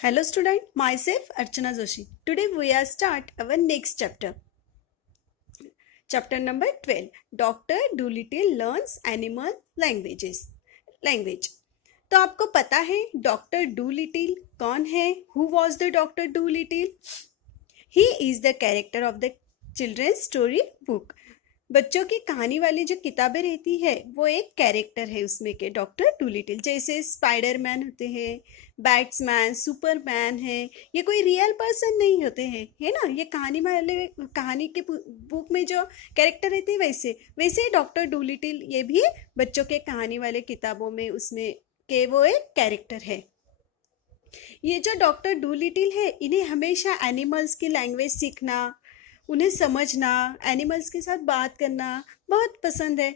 Hello student, myself Archana Joshi. Today we are start our next chapter. Chapter number 12. Dr. Dolittle learns animal language. तो आपको पता है doctor Doolittle कौन है? Who was the Dr. Dolittle? He is the character of the children's story book. बच्चों की कहानी वाली जो किताबें रहती है वो एक कैरेक्टर है उसमें के डॉक्टर डूलिटिल। जैसे स्पाइडरमैन होते हैं, बैट्समैन, सुपरमैन है, ये कोई रियल पर्सन नहीं होते हैं, है ना। ये कहानी के बुक में जो कैरेक्टर रहते हैं वैसे वैसे डॉक्टर डूलिटिल ये भी बच्चों के कहानी वाले किताबों में उसमें के वो एक कैरेक्टर है। ये जो डॉक्टर डूलिटिल है इन्हें हमेशा एनिमल्स की लैंग्वेज सीखना, उन्हें समझना, एनिमल्स के साथ बात करना बहुत पसंद है।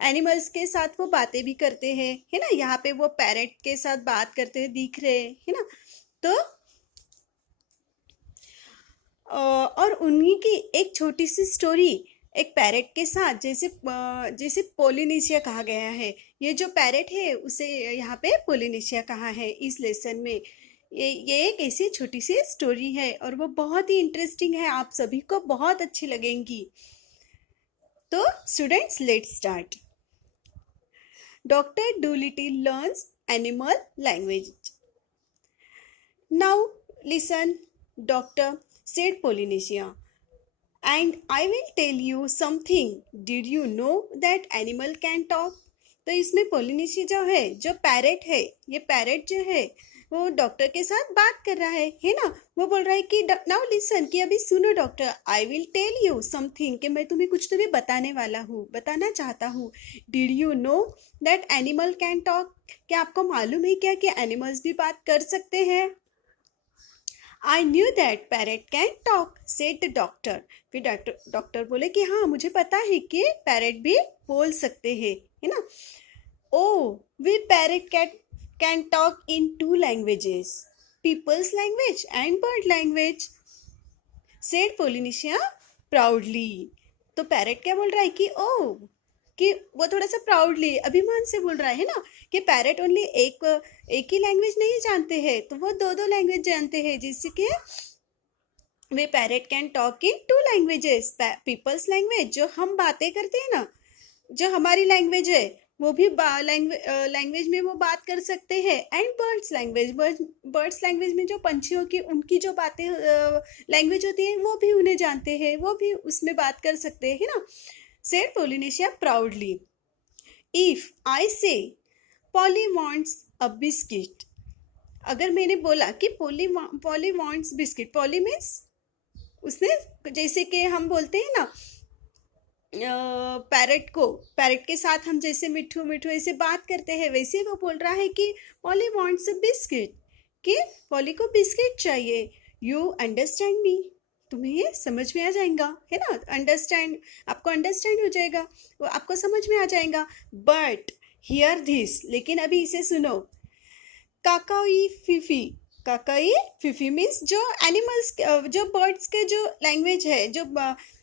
एनिमल्स के साथ वो बातें भी करते हैं, है ना। यहाँ पे वो पैरेट के साथ बात करते हुए दिख रहे हैं, है ना। तो और उन्हीं की एक छोटी सी स्टोरी एक पैरेट के साथ, जैसे पोलिनेशिया कहा गया है। ये जो पैरेट है उसे यहाँ पे पोलिनेशिया कहा है इस लेसन में। ये एक ऐसी छोटी सी स्टोरी है और वो बहुत ही इंटरेस्टिंग है, आप सभी को बहुत अच्छी लगेंगी। तो students let's start. Doctor Doolittle learns animal language. Now listen doctor, said Polynesia, and I will tell you something. Did you know that animal can talk? तो इसमें पोलिनेशिया जो है, जो पैरेट है, ये पैरेट जो है वो डॉक्टर के साथ बात कर रहा है ना। वो बोल रहा है कि नाउ लिसन, कि अभी सुनो doctor, I will tell you something, कि मैं तुम्हें कुछ तुम्हें बताना चाहता हूँ। Did you know that animal can talk? क्या आपको मालूम है क्या कि एनिमल्स भी बात कर सकते हैं? I knew that parrot can talk, said the doctor. फिर डॉक्टर बोले कि हाँ, मुझे पता है कि पैरेट भी बोल सकते हैं, है ना। Oh, we parrot can talk in two languages, people's language and bird language, said Polynesia proudly. तो पैरेट क्या बोल रहा है कि वो थोड़ा सा प्राउडली, अभिमान से बोल रहा है ना, कि पैरेट ओनली एक ही लैंग्वेज नहीं जानते हैं, तो वो दो लैंग्वेज जानते हैं, जिससे कि वे parrot can talk in two languages, people's language जो हम बातें करते हैं ना, जो हमारी लैंग्वेज है वो भी लैंग्वेज में वो बात कर सकते हैं, एंड बर्ड्स लैंग्वेज में जो पंछियों की उनकी जो बातें लैंग्वेज होती है वो भी उन्हें जानते हैं, वो भी उसमें बात कर सकते हैं, है ना। said Polynesia proudly. If I say Polly wants a biscuit, अगर मैंने बोला कि Polly wants biscuit, Polly means उसने, जैसे कि हम बोलते हैं ना पैरेट के साथ हम जैसे मिठू मिठू ऐसे बात करते हैं, वैसे वो बोल रहा है कि Polly wants a biscuit, कि पॉली को बिस्किट चाहिए। यू अंडरस्टैंड मी, तुम्हें ये समझ में आ जाएगा, है ना। आपको अंडरस्टैंड हो जाएगा, वो आपको समझ में आ जाएगा। बट हियर दिस, लेकिन अभी इसे सुनो। काकाई फिफी मीन्स जो एनिमल्स, जो बर्ड्स के जो लैंग्वेज है, जो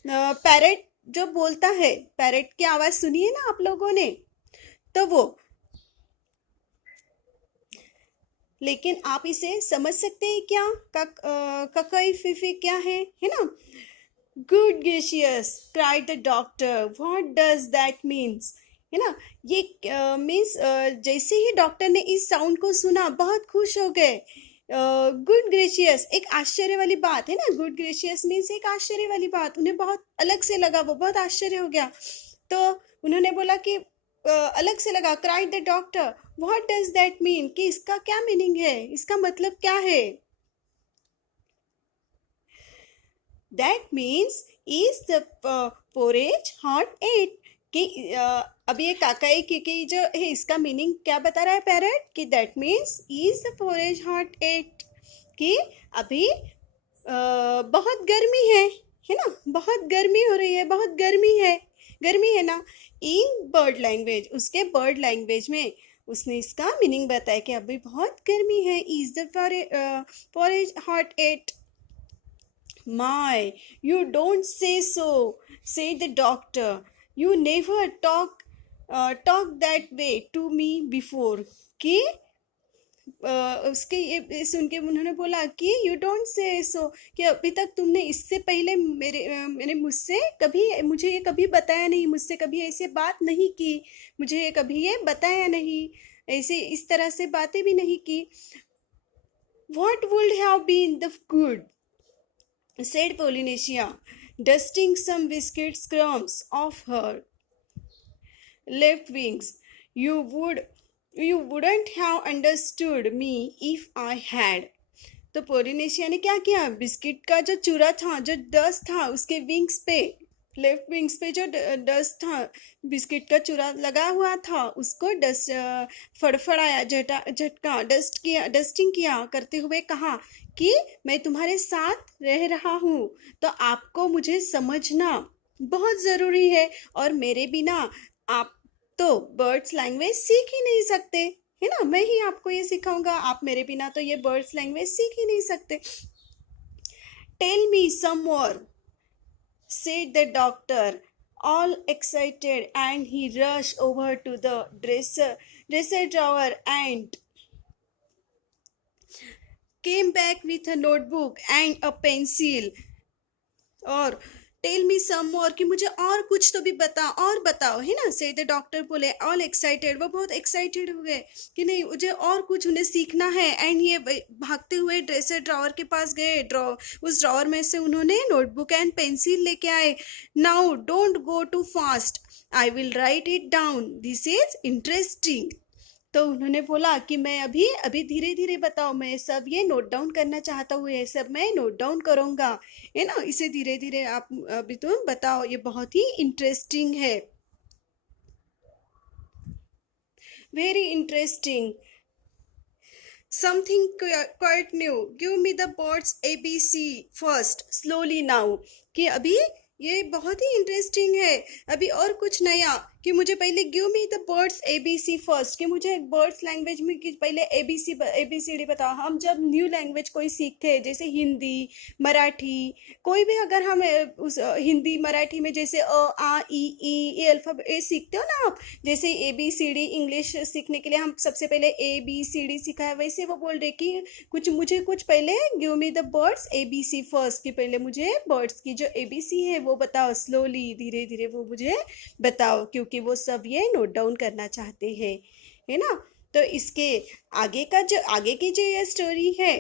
पैरेट जो बोलता है, पैरेट की आवाज सुनी है ना आप लोगों ने, तो वो, लेकिन आप इसे समझ सकते हैं क्या? ककाई फिफी क्या है ना। Good gracious, cried the doctor, what does that means, है ना। ये मीन्स जैसे ही डॉक्टर ने इस साउंड को सुना बहुत खुश हो गए। गुड ग्रेशियस एक आश्चर्य वाली बात है ना, गुड ग्रेशियस मीन्स एक आश्चर्य वाली बात, उन्हें बहुत अलग से लगा, वो बहुत आश्चर्य हो गया। तो उन्होंने बोला कि अलग से लगा। Cried the doctor, what does that mean, कि इसका क्या मीनिंग है, इसका मतलब क्या है? That means is the porridge hot yet, कि अब ये काकाई की जो है इसका मीनिंग क्या बता रहा है पैरेट, कि that means is the porridge hot yet, कि अभी बहुत गर्मी है ना, बहुत गर्मी हो रही है, बहुत गर्मी है ना। इन बर्ड लैंग्वेज, उसके बर्ड लैंग्वेज में उसने इसका मीनिंग बताया कि अभी बहुत गर्मी है। Is the porridge hot yet. My, you don't say so, said the doctor. You never talk that way to me before. कि उसके ये सुन के उन्होंने बोला कि यू डोंट से सो, कि अभी तक तुमने इससे पहले मैंने मुझसे कभी, मुझे ये कभी बताया नहीं, मुझसे कभी ऐसे बात नहीं की, मुझे ये कभी ये बताया नहीं, ऐसे इस तरह से बातें भी नहीं की. What would have been the good, said Polynesia, dusting some biscuit crumbs off her left wings. You would you wouldn't have understood me if I had. तो पोलिनेशिया ने क्या किया, बिस्किट का जो चूरा था, जो डस्ट था उसके विंग्स पे, लेफ्ट विंग्स पे जो डस्ट था, बिस्किट का चूरा लगा हुआ था, उसको डस्ट फड़फड़ाया, झटका डस्टिंग किया करते हुए कहा कि मैं तुम्हारे साथ रह रहा हूँ तो आपको मुझे समझना बहुत ज़रूरी है, और मेरे बिना आप तो बर्ड्स लैंग्वेज सीख ही नहीं सकते, है ना. मैं ही आपको ये सिखाऊंगा, आप मेरे बिना तो ये बर्ड्स लैंग्वेज सीख ही नहीं सकते. Tell me some more, said the doctor, all excited, and he rushed over to the dresser drawer and came back with a notebook and a pencil. और टेल मी सम मोर, कि मुझे और कुछ तो भी और बताओ, है ना. से द डॉक्टर बोले, ऑल एक्साइटेड, वो बहुत एक्साइटेड हुए कि नहीं मुझे और कुछ उन्हें सीखना है. एंड ये भागते हुए ड्रेसर ड्रॉवर के पास गए, उस ड्रॉवर में से उन्होंने नोटबुक एंड पेंसिल लेके आए. Now don't go too fast, I will write it down, this is interesting. तो उन्होंने बोला कि मैं अभी अभी धीरे धीरे बताओ, मैं सब ये नोट डाउन करना चाहता हूँ, ये सब मैं नोट डाउन करूँगा, है ना. इसे धीरे धीरे आप अभी तुम बताओ, ये बहुत ही इंटरेस्टिंग है, very interesting. Something quite new, give me the birds ABC first slowly now, कि अभी ये बहुत ही इंटरेस्टिंग है, अभी और कुछ नया, कि मुझे पहले give me the birds ABC first, कि मुझे बर्ड्स लैंग्वेज में कि पहले ABCD बताओ. हम जब न्यू लैंग्वेज कोई सीखते हैं, जैसे हिंदी, मराठी, कोई भी, अगर हम उस हिंदी मराठी में जैसे आ ई ये अल्फाबेट ये सीखते हो ना आप, जैसे ABCD इंग्लिश सीखने के लिए हम सबसे पहले ABCD सीखा है, वैसे वो बोल रहे कि मुझे कुछ पहले give me the birds ABC first, कि पहले मुझे बर्ड्स की जो ABC है वो बताओ, स्लोली धीरे धीरे वो मुझे बताओ, क्योंकि वो सब ये नोट डाउन करना चाहते हैं, है ना. तो इसके आगे की जो ये स्टोरी है,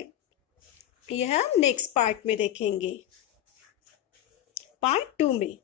यह हम नेक्स्ट पार्ट में देखेंगे, पार्ट 2 में.